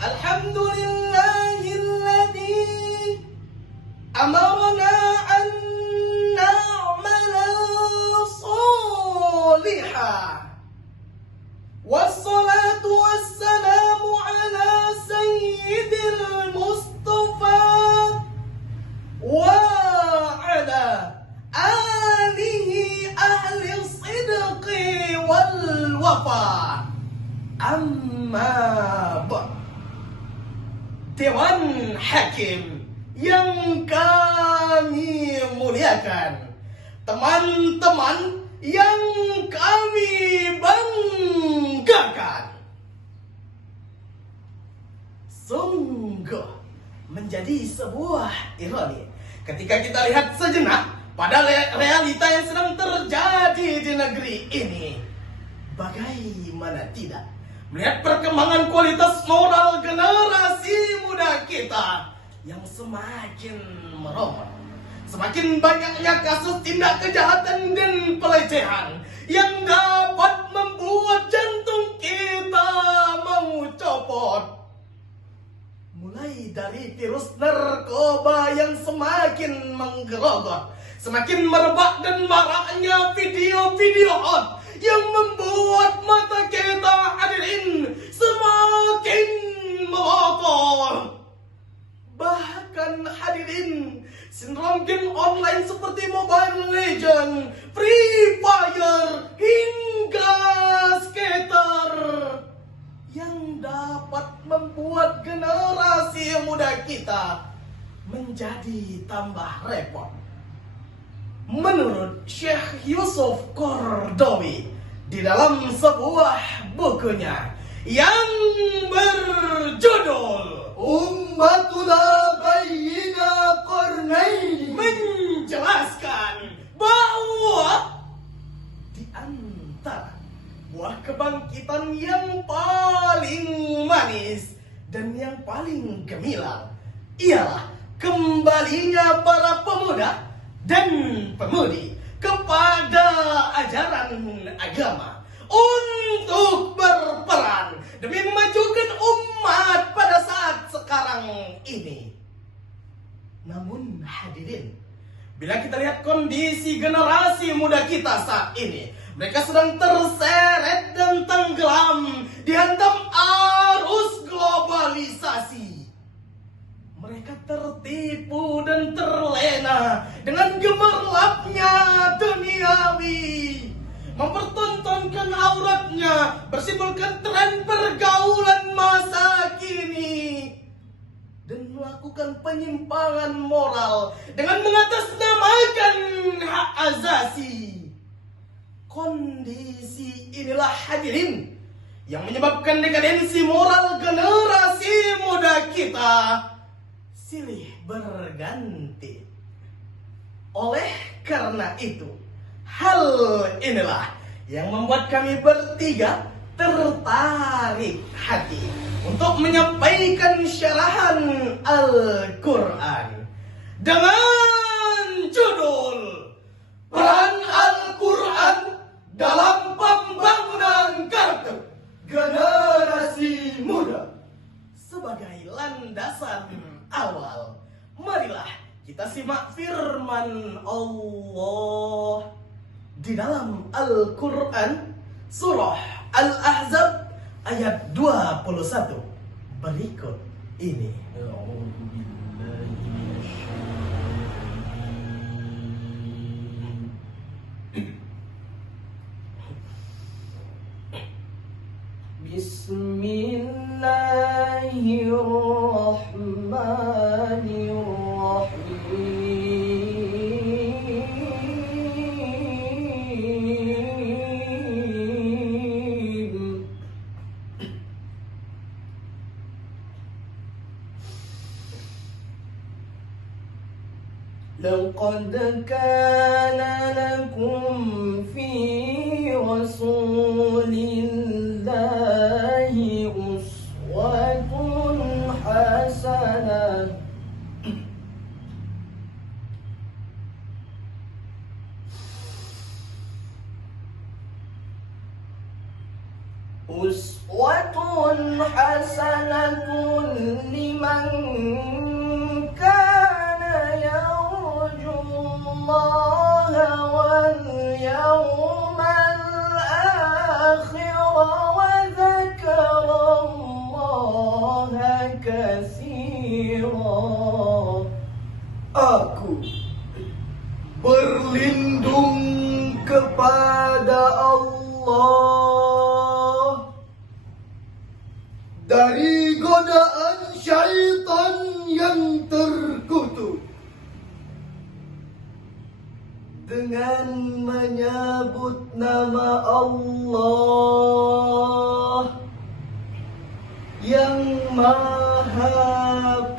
Alhamdulillahilladzi amarna an na'mala solihah. Wassalatu wassalamu ala sayyidil Mustafa wa ala alihi ahli sidqi wal wafa. Amma ba'd. Dewan Hakim yang kami muliakan, teman-teman yang kami banggakan, sungguh menjadi sebuah ironi ketika kita lihat sejenak pada realita yang sedang terjadi di negeri ini. Bagaimana tidak melihat perkembangan kualitas moral generasi muda kita yang semakin merosot. Semakin banyaknya kasus tindak kejahatan dan pelecehan yang dapat membuat jantung kita mau copot. Mulai dari virus narkoba yang semakin menggerogot, semakin merebak dan maraknya video-video hot yang membuat mata kita hadirin semakin melotot. Bahkan hadirin, sindrom game online seperti Mobile Legends, Free Fire, hingga skater yang dapat membuat generasi muda kita menjadi tambah repot. Menurut Syekh Yusuf Qaradawi di dalam sebuah bukunya yang berjudul Ummatuna Bayyina Qarnain, menjelaskan bahwa di antara buah kebangkitan yang paling manis dan yang paling gemilang ialah kembalinya para pemuda dan pemudi kepada ajaran agama untuk berperan demi memajukan umat pada saat sekarang ini. Namun hadirin, bila kita lihat kondisi generasi muda kita saat ini, mereka sedang terseret dan tenggelam dihantam arus globalisasi. Mereka tertipu dan terlena dengan gemerlapnya duniawi, mempertontonkan auratnya, bersimbolkan tren pergaulan masa kini, dan melakukan penyimpangan moral dengan mengatasnamakan hak asasi. Kondisi inilah hadirin yang menyebabkan dekadensi moral generasi muda kita silih berganti. Oleh karena itu, hal inilah yang membuat kami bertiga tertarik hati untuk menyampaikan syarahan Al-Quran dengan judul Peran Al-Quran dalam Pembangunan Kartu Generasi Muda. Sebagai landasan awal, marilah kita simak firman Allah di dalam Al-Quran surah Al-Ahzab ayat 21 berikut ini. Bismillahirrahmanirrahim. لقد كان لكم في رسول الله أسوة حسنة أسوة حسنة لمن كان يرجو الله واليوم الآخر وذكر الله كثيرا. Aku berlindung kepada Allah dari godaan syaitan yang terkutuk dengan menyebut nama Allah yang Maha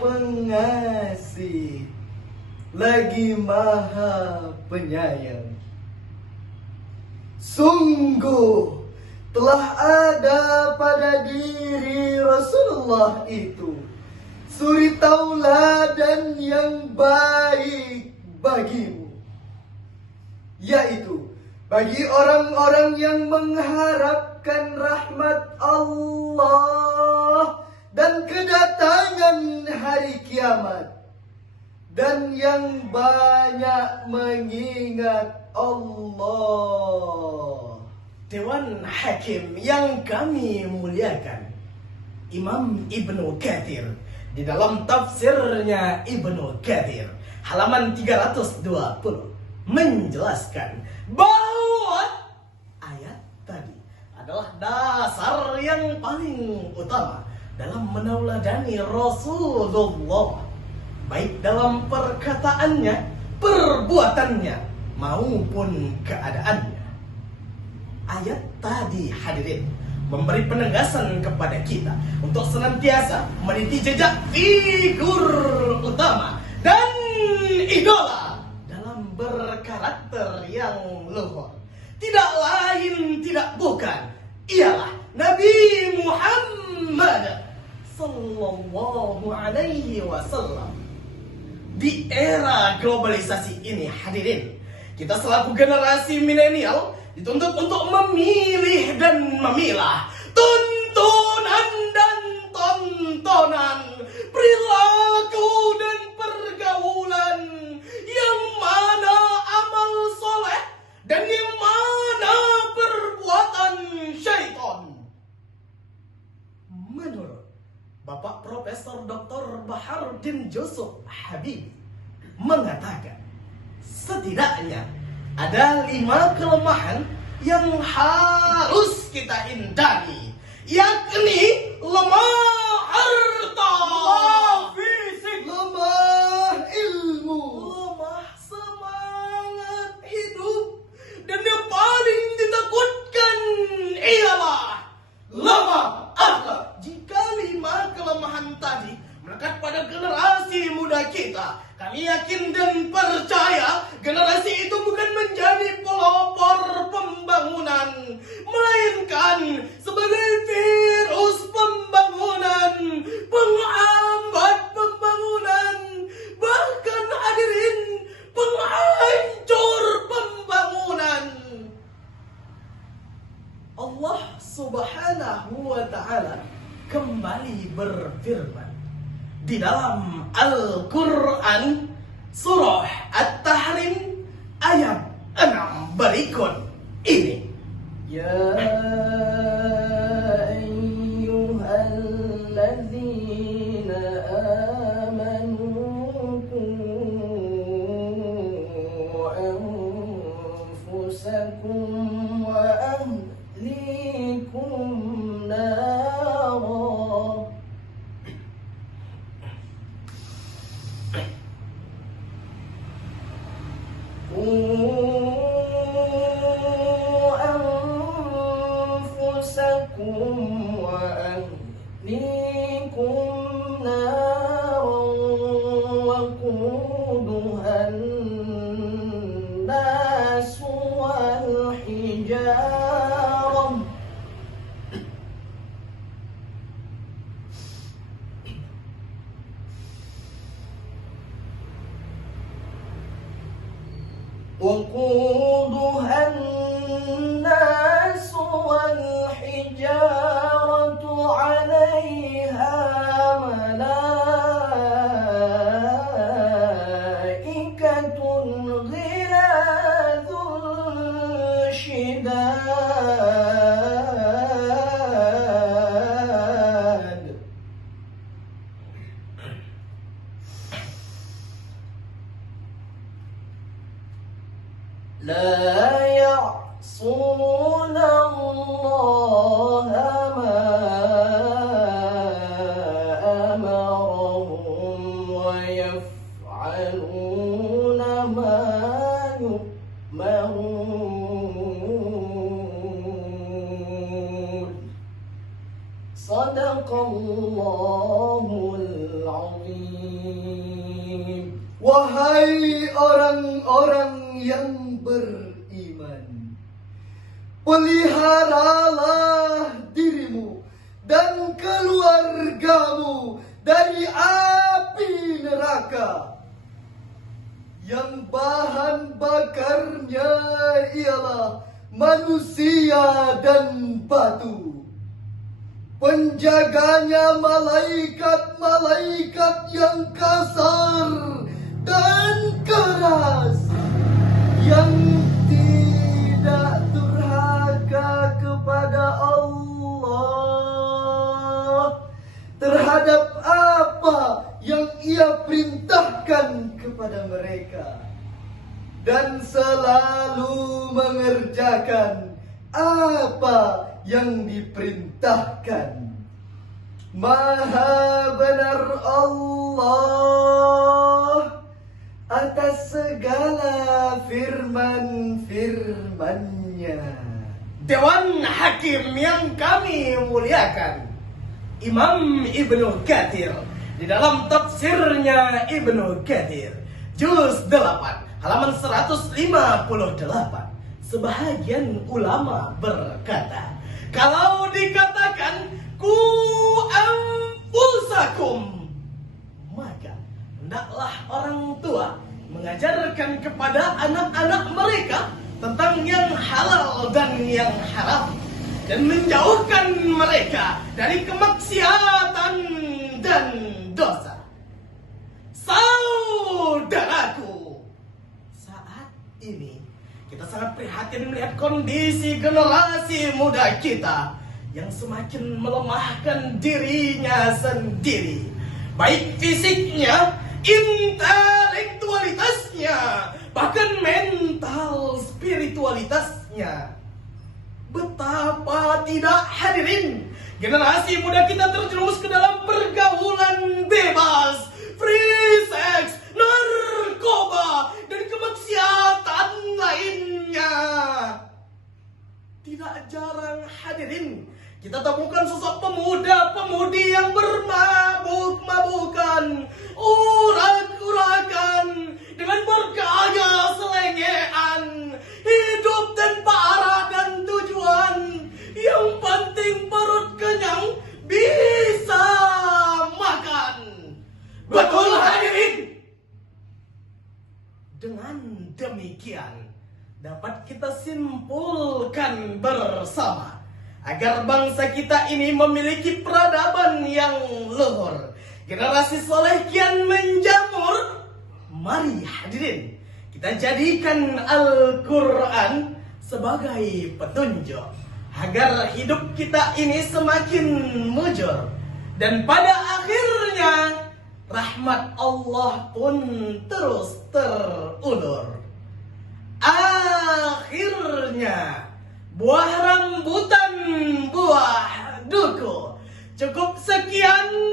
Pengasih lagi Maha Penyayang. Sungguh telah ada pada diri Rasulullah itu suri tauladan yang baik bagimu, yaitu bagi orang-orang yang mengharapkan rahmat Allah dan kedatangan hari kiamat, dan yang banyak mengingat Allah. Dewan Hakim yang kami muliakan, Imam Ibnu Katsir di dalam tafsirnya Ibnu Katsir halaman 320 menjelaskan bahwa ayat tadi adalah dasar yang paling utama dalam menauladani Rasulullah, baik dalam perkataannya, perbuatannya, maupun keadaannya. Ayat tadi, hadirin, memberi penegasan kepada kita untuk senantiasa meniti jejak figur utama dan idola dalam berkarakter yang luhur. Tidak lain, tidak bukan, ialah Nabi Muhammad Sallallahu Alaihi Wasallam. Di era globalisasi ini, hadirin, kita selaku generasi milenial dituntut untuk memilih dan memilah tuntunan dan tontonan, perilaku dan pergaulan, yang mana amal soleh dan yang mana perbuatan syaitan. Menurut Bapak Profesor Dr. Baharudin Jusuf Habibie mengatakan, setidaknya ada 5 kelemahan yang harus kita hindari, yakni lemah harta, lemah fisik, lemah ilmu, lemah semangat hidup, dan yang paling ditakutkan ialah lemah akhlak. Jika 5 kelemahan tadi melekat pada generasi muda kita, kami yakin dan percaya generasi itu bukan menjadi pelopor pembangunan, melainkan sebagai virus pembangunan, penghambat pembangunan, bahkan hadirin, penghancur pembangunan. Allah Subhanahu wa Ta'ala kembali berfirman di dalam Al-Quran surah At-Tahrim ayat 6 berikut ini. Ya ayyuhalladzina amanu qu anfusakum wa ahlikum nara. أنفسكم وأهليكم نارا وقودها الناس والحجارة وقودها الناس والحجارة عليها ملائكة غلاظ شداد لا يعصون الله ما أمرهم ويفعلون ما يؤمرون صدق الله العظيم. Wahai orang-orang yang beriman, peliharalah dirimu dan keluargamu dari api neraka yang bahan bakarnya ialah manusia dan batu. Penjaganya malaikat-malaikat yang kasar dan keras, yang tidak durhaka kepada Allah terhadap apa yang Ia perintahkan kepada mereka, dan selalu mengerjakan apa yang diperintahkan. Maha benar Allah atas segala firman-firman-Nya. Dewan Hakim yang kami muliakan, Imam Ibnu Katsir di dalam tafsirnya Ibnu Katsir juz 8 halaman 158, sebahagian ulama berkata, kalau dikatakan ku anfusakum, maka hendaklah orang tua mengajarkan kepada anak-anak mereka tentang yang halal dan yang haram, dan menjauhkan mereka dari kemaksiatan dan dosa. Saudaraku, saat ini kita sangat prihatin melihat kondisi generasi muda kita yang semakin melemahkan dirinya sendiri, baik fisiknya, intelektualitasnya, bahkan mental spiritualitasnya. Betapa tidak, hadirin, generasi muda kita terjerumus ke dalam pergaulan bebas, free sex, narkoba, dan kemaksiatan lainnya. Tidak jarang, hadirin, kita temukan sosok pemuda-pemudi yang bermabuk-mabukan, urak-urakan, dengan bergaya selengean, hidup tanpa arah dan tujuan. Yang penting perut kenyang, bisa makan. Betul, hadirin? Dengan demikian dapat kita simpulkan bersama agar bangsa kita ini memiliki peradaban yang luhur, generasi soleh kian menjamur. Mari hadirin, kita jadikan Al-Quran sebagai petunjuk agar hidup kita ini semakin mujur, dan pada akhirnya rahmat Allah pun terus terulur. Akhirnya buah rambutan, buah duku. Cukup sekian